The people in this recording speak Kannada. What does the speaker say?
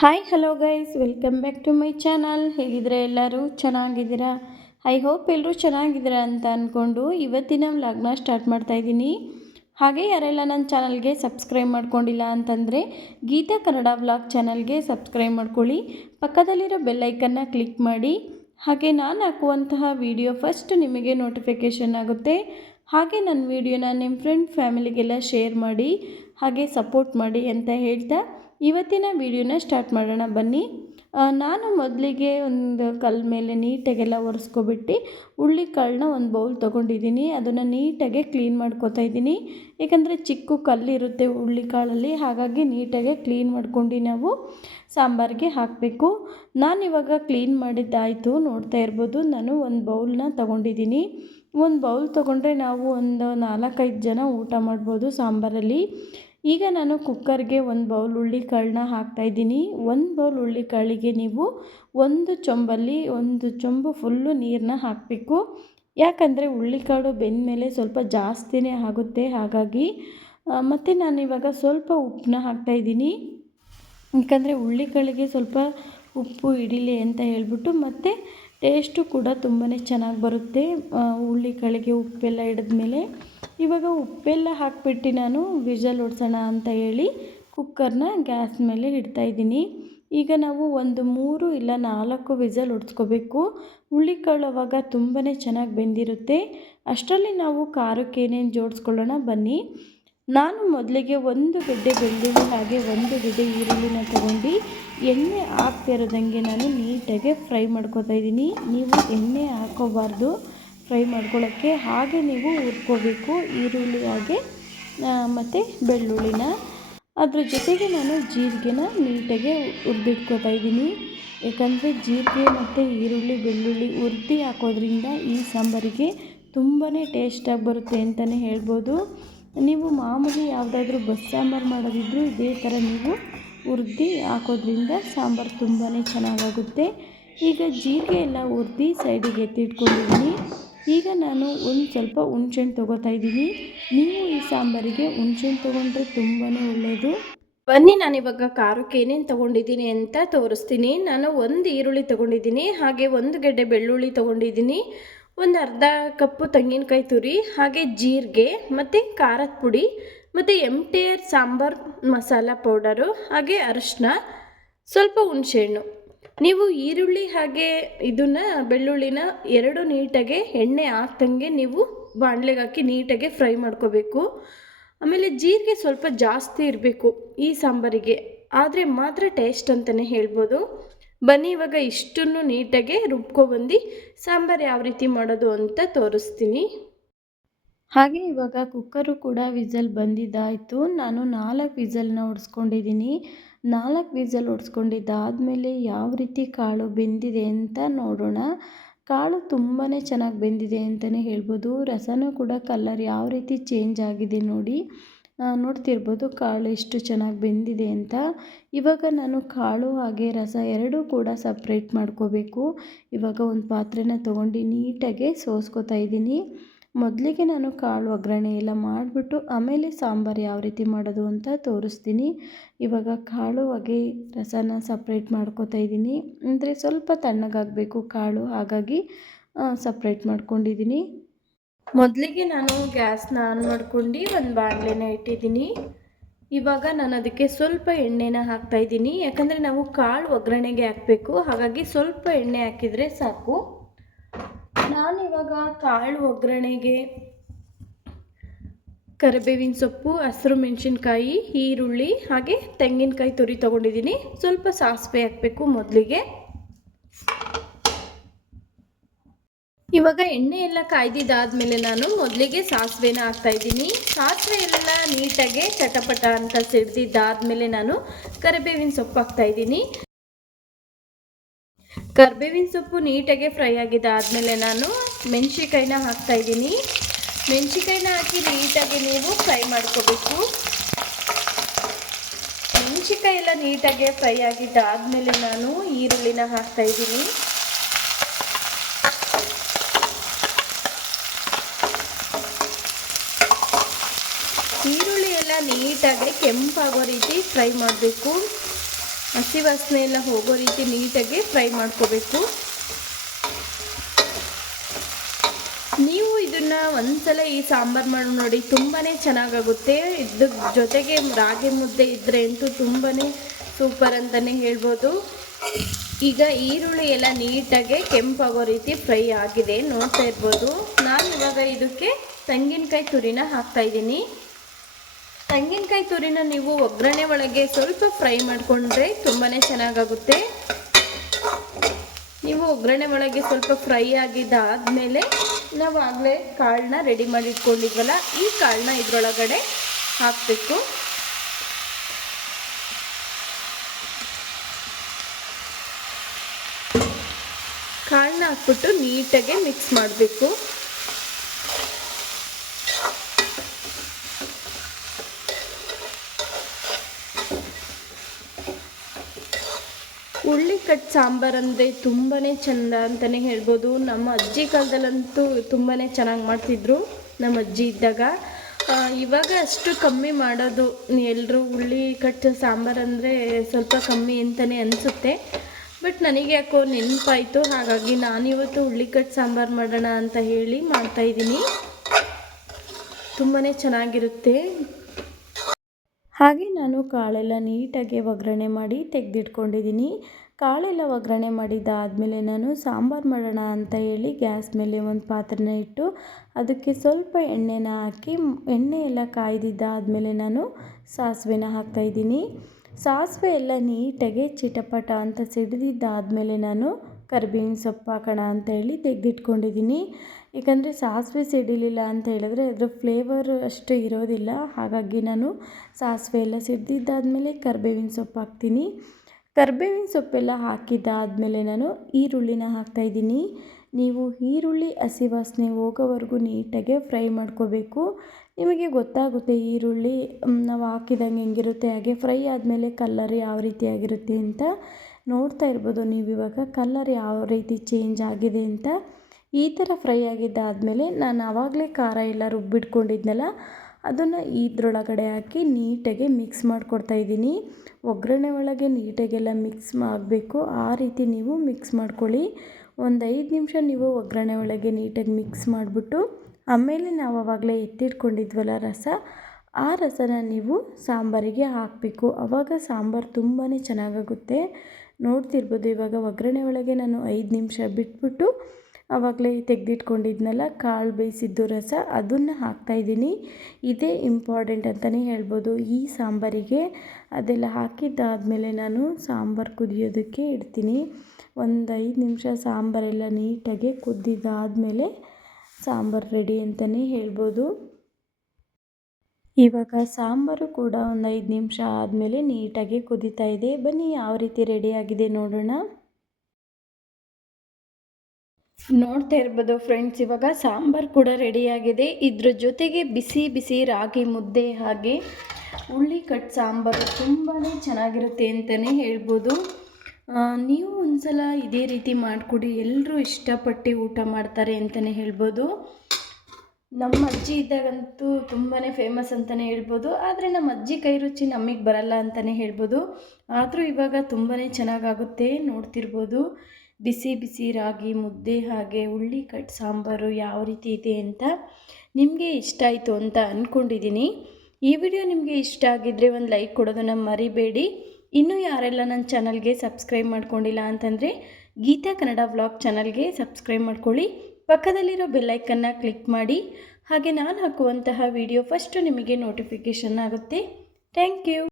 Hi hello guys welcome back to my channel ಹೇಗಿದ್ರೆ ಎಲ್ಲರೂ ಚೆನ್ನಾಗಿದ್ದೀರಾ? ಐ ಹೋಪ್ ಎಲ್ಲರೂ ಚೆನ್ನಾಗಿದ್ದೀರಾ ಅಂತ ಅಂದ್ಕೊಂಡು ಇವತ್ತಿನ ವ್ಲಾಗ್ನ ಸ್ಟಾರ್ಟ್ ಮಾಡ್ತಾ ಇದ್ದೀನಿ. ಹಾಗೆ ಯಾರೆಲ್ಲ ನನ್ನ ಚಾನಲ್ಗೆ ಸಬ್ಸ್ಕ್ರೈಬ್ ಮಾಡ್ಕೊಂಡಿಲ್ಲ ಅಂತಂದರೆ ಗೀತಾ ಕನ್ನಡ ವ್ಲಾಗ್ ಚಾನಲ್ಗೆ ಸಬ್ಸ್ಕ್ರೈಬ್ ಮಾಡ್ಕೊಳ್ಳಿ. ಪಕ್ಕದಲ್ಲಿರೋ ಬೆಲ್ಲೈಕನ್ನ ಕ್ಲಿಕ್ ಮಾಡಿ. ಹಾಗೆ ನಾನು ಹಾಕುವಂತಹ ವಿಡಿಯೋ ಫಸ್ಟ್ ನಿಮಗೆ ನೋಟಿಫಿಕೇಷನ್ ಆಗುತ್ತೆ. ಹಾಗೆ ನನ್ನ ವಿಡಿಯೋನ ನಿಮ್ಮ ಫ್ರೆಂಡ್ ಫ್ಯಾಮಿಲಿಗೆಲ್ಲ ಶೇರ್ ಮಾಡಿ. ಹಾಗೆ ಸಪೋರ್ಟ್ ಮಾಡಿ ಅಂತ ಹೇಳ್ತಾ ಇವತ್ತಿನ ವಿಡಿಯೋನ ಸ್ಟಾರ್ಟ್ ಮಾಡೋಣ. ಬನ್ನಿ. ನಾನು ಮೊದಲಿಗೆ ಒಂದು ಕಲ್ ಮೇಲೆ ನೀಟಾಗೆಲ್ಲ ಒರೆಸ್ಕೊಬಿಟ್ಟು ಹುಳ್ಳಿಕಾಳನ್ನ ಒಂದು ಬೌಲ್ ತೊಗೊಂಡಿದ್ದೀನಿ. ಅದನ್ನು ನೀಟಾಗೆ ಕ್ಲೀನ್ ಮಾಡ್ಕೊತಾ ಇದ್ದೀನಿ. ಏಕೆಂದರೆ ಚಿಕ್ಕ ಕಲ್ಲಿರುತ್ತೆ ಹುಳ್ಳಿಕಾಳಲ್ಲಿ ಹಾಗಾಗಿ ನೀಟಾಗೆ ಕ್ಲೀನ್ ಮಾಡ್ಕೊಂಡು ನಾವು ಸಾಂಬಾರಿಗೆ ಹಾಕಬೇಕು. ನಾನಿವಾಗ ಕ್ಲೀನ್ ಮಾಡಿದ್ದಾಯಿತು, ನೋಡ್ತಾ ಇರ್ಬೋದು. ನಾನು ಒಂದು ಬೌಲ್ನ ತೊಗೊಂಡಿದ್ದೀನಿ. ಒಂದು ಬೌಲ್ ತೊಗೊಂಡ್ರೆ ನಾವು ಒಂದು ನಾಲ್ಕೈದು ಜನ ಊಟ ಮಾಡ್ಬೋದು ಸಾಂಬಾರಲ್ಲಿ. ಈಗ ನಾನು ಕುಕ್ಕರ್ಗೆ ಒಂದು ಬೌಲ್ ಹುಳ್ಳಿಕಾಳನ್ನ ಹಾಕ್ತಾಯಿದ್ದೀನಿ ಒಂದು ಬೌಲ್ ಹುಳ್ಳಿಕಾಳಿಗೆ ನೀವು ಒಂದು ಚೊಂಬಲ್ಲಿ ಒಂದು ಚೊಂಬು ಫುಲ್ಲು ನೀರನ್ನ ಹಾಕಬೇಕು. ಯಾಕಂದರೆ ಹುಳ್ಳಿಕಾಳು ಬೆಂದಮೇಲೆ ಸ್ವಲ್ಪ ಜಾಸ್ತಿನೇ ಆಗುತ್ತೆ ಹಾಗಾಗಿ. ಮತ್ತು ನಾನು ಇವಾಗ ಸ್ವಲ್ಪ ಉಪ್ಪನ್ನ ಹಾಕ್ತಾಯಿದ್ದೀನಿ ಯಾಕಂದರೆ ಹುಳ್ಳಿಕಾಳಿಗೆ ಸ್ವಲ್ಪ ಉಪ್ಪು ಹಿಡೀಲಿ ಅಂತ ಹೇಳಿಬಿಟ್ಟು ಮತ್ತು ಟೇಸ್ಟು ಕೂಡ ತುಂಬಾ ಚೆನ್ನಾಗಿ ಬರುತ್ತೆ. ಹುಳಿ, ಕಾಳಿಗೆ, ಉಪ್ಪೆಲ್ಲ ಹಿಡಿದ್ಮೇಲೆ ಇವಾಗ ಉಪ್ಪೆಲ್ಲ ಹಾಕ್ಬಿಟ್ಟು ನಾನು ವಿಜಲ್ ಹೊಡ್ಸೋಣ ಅಂತ ಹೇಳಿ ಕುಕ್ಕರ್ನ ಗ್ಯಾಸ್ ಮೇಲೆ ಇಡ್ತಾಯಿದ್ದೀನಿ ಈಗ ನಾವು ಒಂದು ಮೂರು ಇಲ್ಲ ನಾಲ್ಕು ವಿಸಲ್ ಹೊಡ್ಸ್ಕೋಬೇಕು. ಹುಳ್ಳಿಕಾಳು ಅವಾಗ ತುಂಬಾ ಚೆನ್ನಾಗಿ ಬೆಂದಿರುತ್ತೆ. ಅಷ್ಟರಲ್ಲಿ ನಾವು ಖಾರಕ್ಕೆ ಏನೇನು ಜೋಡಿಸ್ಕೊಳ್ಳೋಣ ಬನ್ನಿ. ನಾನು ಮೊದಲಿಗೆ ಒಂದು ಗಡ್ಡೆ ಬೆಳ್ಳುಳ್ಳಿ ಹಾಗೆ ಒಂದು ಗಡ್ಡೆ ಈರುಳ್ಳಿನ ತಗೊಂಡು ಎಣ್ಣೆ ಹಾಕ್ತಿರೋದಂಗೆ ನಾನು ನೀಟಾಗಿ ಫ್ರೈ ಮಾಡ್ಕೊತಾ ಇದ್ದೀನಿ. ನೀವು ಎಣ್ಣೆ ಹಾಕೋಬಾರ್ದು ಫ್ರೈ ಮಾಡ್ಕೊಳ್ಳೋಕ್ಕೆ. ಹಾಗೆ ನೀವು ಹುರ್ಕೋಬೇಕು ಈರುಳ್ಳಿ ಹಾಗೆ ಮತ್ತು ಬೆಳ್ಳುಳ್ಳಿನ. ಅದ್ರ ಜೊತೆಗೆ ನಾನು ಜೀರಿಗೆನ ನೀಟಾಗೆ ಹುರಿದಿಟ್ಕೋತಾ ಇದ್ದೀನಿ. ಯಾಕಂದರೆ ಜೀರಿಗೆ ಮತ್ತು ಈರುಳ್ಳಿ, ಬೆಳ್ಳುಳ್ಳಿ ಹುರ್ದು ಹಾಕೋದ್ರಿಂದ ಈ ಸಾಂಬಾರಿಗೆ ತುಂಬಾ ಟೇಸ್ಟಾಗಿ ಬರುತ್ತೆ ಅಂತಲೇ ಹೇಳ್ಬೋದು. ನೀವು ಮಾಮೂಲಿ ಯಾವುದಾದ್ರೂ ಬಸ್ ಸಾಂಬಾರು ಮಾಡೋದಿದ್ರೂ ಇದೇ ಥರ ನೀವು ಹುರ್ದು ಹಾಕೋದ್ರಿಂದ ಸಾಂಬಾರು ತುಂಬಾ ಚೆನ್ನಾಗಾಗುತ್ತೆ. ಈಗ ಜೀರಿಗೆ ಎಲ್ಲ ಹುರ್ದು ಸೈಡಿಗೆ ಎತ್ತಿಟ್ಕೊಂಡಿದ್ದೀನಿ. ಈಗ ನಾನು ಒಂದು ಸ್ವಲ್ಪ ಹುಣ್ಸೆಹಣ್ಣು ತೊಗೋತಾ ಇದ್ದೀನಿ. ನೀವು ಈ ಸಾಂಬಾರಿಗೆ ಹುಣ್ಸೆಹಣ್ಣು ತೊಗೊಂಡ್ರೆ ತುಂಬಾ ಒಳ್ಳೆಯದು ಬನ್ನಿ ನಾನಿವಾಗ ಖಾರಕ್ಕೆ ಏನೇನು ತೊಗೊಂಡಿದ್ದೀನಿ ಅಂತ ತೋರಿಸ್ತೀನಿ. ನಾನು ಒಂದು ಈರುಳ್ಳಿ ತೊಗೊಂಡಿದ್ದೀನಿ, ಹಾಗೆ ಒಂದು ಗೆಡ್ಡೆ ಬೆಳ್ಳುಳ್ಳಿ ತೊಗೊಂಡಿದ್ದೀನಿ. ಒಂದು ಅರ್ಧ ಕಪ್ಪು ತೆಂಗಿನಕಾಯಿ ತುರಿ, ಹಾಗೆ ಜೀರಿಗೆ, ಮತ್ತು ಖಾರದ ಪುಡಿ, ಮತ್ತು M T R sambar masala powder, ಹಾಗೆ ಅರಿಶಿನ ಸ್ವಲ್ಪ ಹುಣಸೆಹಣ್ಣು. ನೀವು ಈರುಳ್ಳಿ ಹಾಗೆ ಇದನ್ನು ಬೆಳ್ಳುಳ್ಳಿನ ಎರಡು ನೀಟಾಗೆ ಎಣ್ಣೆ ಹಾಕ್ದಂಗೆ ನೀವು ಬಾಣಲೆಗೆ ಹಾಕಿ ನೀಟಾಗೆ ಫ್ರೈ ಮಾಡ್ಕೋಬೇಕು. ಆಮೇಲೆ ಜೀರಿಗೆ ಸ್ವಲ್ಪ ಜಾಸ್ತಿ ಇರಬೇಕು ಈ ಸಾಂಬಾರಿಗೆ. ಆದರೆ ಮಾತ್ರ ಟೇಸ್ಟ್ ಅಂತಲೇ ಹೇಳ್ಬೋದು. ಬನ್ನಿ, ಇವಾಗ ಇಷ್ಟನ್ನು ನೀಟಾಗೆ ರುಬ್ಕೊಬಂದು ಸಾಂಬಾರು ಯಾವ ರೀತಿ ಮಾಡೋದು ಅಂತ ತೋರಿಸ್ತೀನಿ. ಹಾಗೆ ಇವಾಗ ಕುಕ್ಕರು ಕೂಡ ವಿಸಲ್ ಬಂದಿದ್ದಾಯಿತು. ನಾನು ನಾಲ್ಕು ವಿಸಲ್ನ ಹೊಡ್ಸ್ಕೊಂಡಿದ್ದೀನಿ ನಾಲ್ಕು ವಿಸಲ್ ಹೊಡ್ಸ್ಕೊಂಡಿದ್ದಾದಮೇಲೆ ಯಾವ ರೀತಿ ಕಾಳು ಬೆಂದಿದೆ ಅಂತ ನೋಡೋಣ. ಕಾಳು ತುಂಬಾ ಚೆನ್ನಾಗಿ ಬೆಂದಿದೆ ಅಂತಲೇ ಹೇಳ್ಬೋದು. ರಸನೂ ಕೂಡ ಕಲರ್ ಯಾವ ರೀತಿ ಚೇಂಜ್ ಆಗಿದೆ ನೋಡಿ. ನೋಡ್ತಿರ್ಬೋದು ಕಾಳು ಎಷ್ಟು ಚೆನ್ನಾಗಿ ಬೆಂದಿದೆ ಅಂತ. ಇವಾಗ ನಾನು ಕಾಳು ಹಾಗೆ ರಸ ಎರಡೂ ಕೂಡ ಸಪ್ರೇಟ್ ಮಾಡ್ಕೋಬೇಕು. ಇವಾಗ ಒಂದು ಪಾತ್ರೆನ ತೊಗೊಂಡು ನೀಟಾಗಿ ಸೋಸ್ಕೋತಾ ಇದ್ದೀನಿ. ಮೊದಲಿಗೆ ನಾನು ಕಾಳು ಒಗ್ಗರಣೆ ಎಲ್ಲ ಮಾಡಿಬಿಟ್ಟು ಆಮೇಲೆ ಸಾಂಬಾರು ಯಾವ ರೀತಿ ಮಾಡೋದು ಅಂತ ತೋರಿಸ್ತೀನಿ. ಇವಾಗ ಕಾಳು ಹಾಗೆ ರಸನ ಸಪ್ರೇಟ್ ಮಾಡ್ಕೋತಾ ಇದ್ದೀನಿ. ಅಂದರೆ ಸ್ವಲ್ಪ ತಣ್ಣಗಾಗಬೇಕು ಕಾಳು, ಹಾಗಾಗಿ ಸಪ್ರೇಟ್ ಮಾಡ್ಕೊಂಡಿದ್ದೀನಿ. ಮೊದಲಿಗೆ ನಾನು ಗ್ಯಾಸ್ನ ಆನ್ ಮಾಡ್ಕೊಂಡು ಒಂದು ಬಾಣಲೆನ ಇಟ್ಟಿದ್ದೀನಿ. ಇವಾಗ ನಾನು ಅದಕ್ಕೆ ಸ್ವಲ್ಪ ಎಣ್ಣೆನ ಹಾಕ್ತಾ ಇದ್ದೀನಿ. ಯಾಕಂದರೆ ನಾವು ಕಾಳು ಒಗ್ಗರಣೆಗೆ ಹಾಕಬೇಕು. ಹಾಗಾಗಿ ಸ್ವಲ್ಪ ಎಣ್ಣೆ ಹಾಕಿದರೆ ಸಾಕು. ನಾನಿವಾಗ ಕಾಳು ಒಗ್ಗರಣೆಗೆ ಕರಿಬೇವಿನ ಸೊಪ್ಪು, ಹಸಿರು ಮೆಣಸಿನ್ಕಾಯಿ, ಈರುಳ್ಳಿ, ಹಾಗೆ ತೆಂಗಿನಕಾಯಿ ತುರಿ ತೊಗೊಂಡಿದ್ದೀನಿ. ಸ್ವಲ್ಪ ಸಾಸಿವೆ ಹಾಕಬೇಕು ಮೊದಲಿಗೆ. ಇವಾಗ ಎಣ್ಣೆ ಎಲ್ಲ ಕಾಯ್ದಿದ್ದಾದ್ಮೇಲೆ ನಾನು ಮೊದಲಿಗೆ ಸಾಸಿವೆನ ಹಾಕ್ತಾ ಇದ್ದೀನಿ. ಸಾಸಿವೆ ಎಲ್ಲ ನೀಟಾಗಿ ಚಟಪಟ ಅಂತ ಸಿಡ್ದಿದ್ದಾದ್ಮೇಲೆ ನಾನು ಕರಿಬೇವಿನ ಸೊಪ್ಪು ಹಾಕ್ತಾ ಇದ್ದೀನಿ. ಕರಿಬೇವಿನ ಸೊಪ್ಪು ನೀಟಾಗಿ ಫ್ರೈ ಆಗಿದ್ದಾದಮೇಲೆ ನಾನು ಮೆಣಸಿಕಾಯಿನ ಹಾಕ್ತಾ ಇದ್ದೀನಿ. ಮೆಣಸಿಕಾಯಿನ ಹಾಕಿ ನೀಟಾಗಿ ನೀವು ಫ್ರೈ ಮಾಡ್ಕೋಬೇಕು. ಮೆಣಸಿಕಾಯಿ ಎಲ್ಲ ನೀಟಾಗಿ ಫ್ರೈ ಆಗಿದ್ದಾದಮೇಲೆ ನಾನು ಈರುಳ್ಳಿನ ಹಾಕ್ತಾ ಇದ್ದೀನಿ ಈರುಳ್ಳಿ ಎಲ್ಲ ನೀಟಾಗಿ ಕೆಂಪಾಗೋ ರೀತಿ ಫ್ರೈ ಮಾಡಬೇಕು. ಹಸಿ ವಾಸನೆ ಎಲ್ಲ ಹೋಗೋ ರೀತಿ ನೀಟಾಗಿ ಫ್ರೈ ಮಾಡ್ಕೋಬೇಕು. ನೀವು ಇದನ್ನು ಒಂದ್ಸಲ ಈ ಸಾಂಬಾರು ಮಾಡಿ ನೋಡಿ ತುಂಬಾ ಚೆನ್ನಾಗಾಗುತ್ತೆ. ಇದ್ರ ಜೊತೆಗೆ ರಾಗಿ ಮುದ್ದೆ ಇದ್ದರೆ ಅಂತೂ ತುಂಬಾ ಸೂಪರ್ ಅಂತಲೇ ಹೇಳ್ಬೋದು. ಈಗ ಈರುಳ್ಳಿ ಎಲ್ಲ ನೀಟಾಗಿ ಕೆಂಪಾಗೋ ರೀತಿ ಫ್ರೈ ಆಗಿದೆ ನೋಡ್ತಾ ಇರ್ಬೋದು. ನಾನು ಇವಾಗ ಇದಕ್ಕೆ ತೆಂಗಿನಕಾಯಿ ತುರಿನ ಹಾಕ್ತಾ ಇದ್ದೀನಿ. ತೆಂಗಿನಕಾಯಿ ತುರಿನ ನೀವು ಒಗ್ಗರಣೆ ಒಳಗೆ ಸ್ವಲ್ಪ ಫ್ರೈ ಮಾಡಿಕೊಂಡ್ರೆ ತುಂಬಾ ಚೆನ್ನಾಗಾಗುತ್ತೆ. ನೀವು ಒಗ್ಗರಣೆ ಒಳಗೆ ಸ್ವಲ್ಪ ಫ್ರೈ ಆಗಿದ್ದಾದಮೇಲೆ ನಾವು ಆಗಲೇ ಕಾಳನ್ನ ರೆಡಿ ಮಾಡಿ ಇಟ್ಕೊಂಡಿದ್ವಲ್ಲ ಈ ಕಾಳನ್ನ ಇದರೊಳಗಡೆ ಹಾಕಬೇಕು. ಕಾಳನ್ನ ಹಾಕ್ಬಿಟ್ಟು ನೀಟಾಗಿ ಮಿಕ್ಸ್ ಮಾಡಬೇಕು. ಕಟ್ ಸಾಂಬಾರು ಅಂದರೆ ತುಂಬಾ ಚೆಂದ ಅಂತಲೇ ಹೇಳ್ಬೋದು. ನಮ್ಮ ಅಜ್ಜಿ ಕಾಲದಲ್ಲಂತೂ ತುಂಬಾ ಚೆನ್ನಾಗಿ ಮಾಡ್ತಿದ್ರು ನಮ್ಮ ಅಜ್ಜಿ ಇದ್ದಾಗ. ಇವಾಗ ಅಷ್ಟು ಕಮ್ಮಿ ಮಾಡೋದು ಎಲ್ಲರೂ ಹುಳಿ ಕಟ್ ಸಾಂಬಾರು ಅಂದರೆ ಸ್ವಲ್ಪ ಕಮ್ಮಿ ಅಂತಲೇ ಅನಿಸುತ್ತೆ. ಬಟ್ ನನಗೆ ಯಾಕೋ ನೆನಪಾಯಿತು, ಹಾಗಾಗಿ ನಾನಿವತ್ತು ಕಟ್ ಸಾಂಬಾರು ಮಾಡೋಣ ಅಂತ ಹೇಳಿ ಮಾಡ್ತಾಯಿದ್ದೀನಿ ತುಂಬಾ ಚೆನ್ನಾಗಿರುತ್ತೆ. ಹಾಗೆ ನಾನು ಕಾಳೆಲ್ಲ ನೀಟಾಗಿ ಒಗ್ಗರಣೆ ಮಾಡಿ ತೆಗೆದಿಟ್ಕೊಂಡಿದ್ದೀನಿ. ಕಾಳೆಲ್ಲ ಒಗ್ಗರಣೆ ಮಾಡಿದ್ದಾದಮೇಲೆ ನಾನು ಸಾಂಬಾರು ಮಾಡೋಣ ಅಂತ ಹೇಳಿ ಗ್ಯಾಸ್ ಮೇಲೆ ಒಂದು ಪಾತ್ರೆನ ಇಟ್ಟು ಅದಕ್ಕೆ ಸ್ವಲ್ಪ ಎಣ್ಣೆನ ಹಾಕಿ ಎಣ್ಣೆ ಎಲ್ಲ ಕಾಯ್ದಿದ್ದಾದಮೇಲೆ ನಾನು ಸಾಸಿವೆನ ಹಾಕ್ತಾಯಿದ್ದೀನಿ ಸಾಸಿವೆ ಎಲ್ಲ ನೀಟಾಗಿ ಚಿಟಪಟ ಅಂತ ಸಿಡಿದಿದ್ದಾದಮೇಲೆ ನಾನು ಕರಿಬೇವಿನ ಸೊಪ್ಪು ಹಾಕೋಣ ಅಂತ ಹೇಳಿ ತೆಗೆದಿಟ್ಕೊಂಡಿದ್ದೀನಿ. ಏಕೆಂದರೆ ಸಾಸಿವೆ ಸಿಡಿಲಿಲ್ಲ ಅಂತ ಹೇಳಿದ್ರೆ ಅದ್ರ ಫ್ಲೇವರ್ ಅಷ್ಟು ಇರೋದಿಲ್ಲ. ಹಾಗಾಗಿ ನಾನು ಸಾಸಿವೆ ಎಲ್ಲ ಸಿಡ್ದಿದ್ದಾದಮೇಲೆ ಕರಿಬೇವಿನ ಸೊಪ್ಪು ಹಾಕ್ತೀನಿ. ಕರಿಬೇವಿನ ಸೊಪ್ಪೆಲ್ಲ ಹಾಕಿದ್ದಾದಮೇಲೆ ನಾನು ಈರುಳ್ಳಿನ ಹಾಕ್ತಾಯಿದ್ದೀನಿ ನೀವು ಈರುಳ್ಳಿ, ಹಸಿ ವಾಸನೆ ಹೋಗೋವರೆಗೂ ನೀಟಾಗಿ ಫ್ರೈ ಮಾಡ್ಕೋಬೇಕು. ನಿಮಗೆ ಗೊತ್ತಾಗುತ್ತೆ ಈರುಳ್ಳಿ ನಾವು ಹಾಕಿದಂಗೆ ಹೆಂಗಿರುತ್ತೆ, ಹಾಗೆ ಫ್ರೈ ಆದಮೇಲೆ ಕಲ್ಲರ್ ಯಾವ ರೀತಿ ಆಗಿರುತ್ತೆ ಅಂತ. ನೋಡ್ತಾ ಇರ್ಬೋದು ನೀವು ಇವಾಗ ಕಲ್ಲರ್ ಯಾವ ರೀತಿ ಚೇಂಜ್ ಆಗಿದೆ ಅಂತ. ಈ ಥರ ಫ್ರೈ ಆಗಿದ್ದಾದಮೇಲೆ ನಾನು ಆವಾಗಲೇ ಖಾರ ಎಲ್ಲ ರುಬ್ಬಿಟ್ಕೊಂಡಿದ್ನಲ್ಲ ಅದನ್ನು ಇದ್ರೊಳಗಡೆ ಹಾಕಿ ನೀಟಾಗಿ ಮಿಕ್ಸ್ ಮಾಡಿಕೊಡ್ತಾ ಇದ್ದೀನಿ. ಒಗ್ಗರಣೆ ಒಳಗೆ ನೀಟಾಗೆಲ್ಲ ಮಿಕ್ಸ್ ಆಗಬೇಕು. ಆ ರೀತಿ ನೀವು ಮಿಕ್ಸ್ ಮಾಡ್ಕೊಳ್ಳಿ. ಒಂದು ಐದು ನಿಮಿಷ ನೀವು ಒಗ್ಗರಣೆ ಒಳಗೆ ನೀಟಾಗಿ ಮಿಕ್ಸ್ ಮಾಡಿಬಿಟ್ಟು, ಆಮೇಲೆ ನಾವು ಆವಾಗಲೇ ಎತ್ತಿಟ್ಕೊಂಡಿದ್ವಲ್ಲ ರಸ, ಆ ರಸನ ನೀವು ಸಾಂಬಾರಿಗೆ ಹಾಕಬೇಕು. ಆವಾಗ ಸಾಂಬಾರು ತುಂಬಾ ಚೆನ್ನಾಗಾಗುತ್ತೆ. ನೋಡ್ತಿರ್ಬೋದು ಇವಾಗ ಒಗ್ಗರಣೆ ಒಳಗೆ ನಾನು ಐದು ನಿಮಿಷ ಬಿಟ್ಬಿಟ್ಟು ಆವಾಗಲೇ ತೆಗೆದಿಟ್ಕೊಂಡಿದ್ನಲ್ಲ, ಕಾಳು ಬೇಯಿಸಿದ್ದು ರಸ, ಅದನ್ನು ಹಾಕ್ತಾಯಿದ್ದೀನಿ ಇದೇ ಇಂಪಾರ್ಟೆಂಟ್ ಅಂತಲೇ ಹೇಳ್ಬೋದು. ಈ ಸಾಂಬಾರಿಗೆ ಅದೆಲ್ಲ ಹಾಕಿದ್ದಾದಮೇಲೆ ನಾನು ಸಾಂಬಾರು ಕುದಿಯೋದಕ್ಕೆ ಇಡ್ತೀನಿ. ಒಂದು ಐದು ನಿಮಿಷ ಸಾಂಬಾರೆಲ್ಲ ನೀಟಾಗಿ ಕುದ್ದಿದ್ದಾದಮೇಲೆ ಸಾಂಬಾರು ರೆಡಿ ಅಂತಲೇ ಹೇಳ್ಬೋದು. ಇವಾಗ ಸಾಂಬಾರು ಕೂಡ ಒಂದು ಐದು ನಿಮಿಷ ಆದಮೇಲೆ ನೀಟಾಗಿ ಕುದೀತಾ ಇದೆ. ಬನ್ನಿ, ಯಾವ ರೀತಿ ರೆಡಿಯಾಗಿದೆ ನೋಡೋಣ. ನೋಡ್ತಾ ಇರ್ಬೋದು ಫ್ರೆಂಡ್ಸ್ ಇವಾಗ ಸಾಂಬಾರು ಕೂಡ ರೆಡಿಯಾಗಿದೆ ಇದ್ರ ಜೊತೆಗೆ ಬಿಸಿ ಬಿಸಿ ರಾಗಿ ಮುದ್ದೆ ಹಾಗೆ ಉಳ್ಳಿ ಕಟ್ ಸಾಂಬಾರು ತುಂಬಾ ಚೆನ್ನಾಗಿರುತ್ತೆ ಅಂತಲೇ ಹೇಳ್ಬೋದು. ನೀವು ಒಂದು ಸಲ ಇದೇ ರೀತಿ ಮಾಡಿಕೊಡಿ. ಎಲ್ಲರೂ ಇಷ್ಟಪಟ್ಟು ಊಟ ಮಾಡ್ತಾರೆ ಅಂತಲೇ ಹೇಳ್ಬೋದು. ನಮ್ಮ ಅಜ್ಜಿ ಇದ್ದಾಗಂತೂ ತುಂಬಾ ಫೇಮಸ್ ಅಂತಲೇ ಹೇಳ್ಬೋದು. ಆದರೆ ನಮ್ಮ ಅಜ್ಜಿ ಕೈ ರುಚಿ ನಮಗೆ ಬರಲ್ಲ ಅಂತಲೇ ಹೇಳ್ಬೋದು. ಆದರೂ ಇವಾಗ ತುಂಬಾ ಚೆನ್ನಾಗಾಗುತ್ತೆ ನೋಡ್ತಿರ್ಬೋದು. ಬಿಸಿ ಬಿಸಿ ರಾಗಿ, ಮುದ್ದೆ ಹಾಗೆ ಉಳ್ಳಿ ಕಟ್ ಸಾಂಬಾರು ಯಾವ ರೀತಿ ಇದೆ ಅಂತ ನಿಮಗೆ ಇಷ್ಟ ಆಯಿತು ಅಂತ ಅಂದ್ಕೊಂಡಿದ್ದೀನಿ ಈ ವಿಡಿಯೋ ನಿಮಗೆ ಇಷ್ಟ ಆಗಿದ್ದರೆ ಒಂದು ಲೈಕ್ ಕೊಡೋದನ್ನು ಮರಿಬೇಡಿ. ಇನ್ನೂ ಯಾರೆಲ್ಲ ನನ್ನ ಚಾನಲ್ಗೆ ಸಬ್ಸ್ಕ್ರೈಬ್ ಮಾಡ್ಕೊಂಡಿಲ್ಲ ಅಂತಂದರೆ ಗೀತಾ ಕನ್ನಡ ವ್ಲಾಗ್ ಚಾನಲ್ಗೆ ಸಬ್ಸ್ಕ್ರೈಬ್ ಮಾಡ್ಕೊಳ್ಳಿ. ಪಕ್ಕದಲ್ಲಿರೋ ಬೆಲ್ಲೈಕನ್ನ ಕ್ಲಿಕ್ ಮಾಡಿ. ಹಾಗೆ ನಾನು ಹಾಕುವಂತಹ ವಿಡಿಯೋ ಫಸ್ಟು ನಿಮಗೆ ನೋಟಿಫಿಕೇಷನ್ ಆಗುತ್ತೆ. Thank you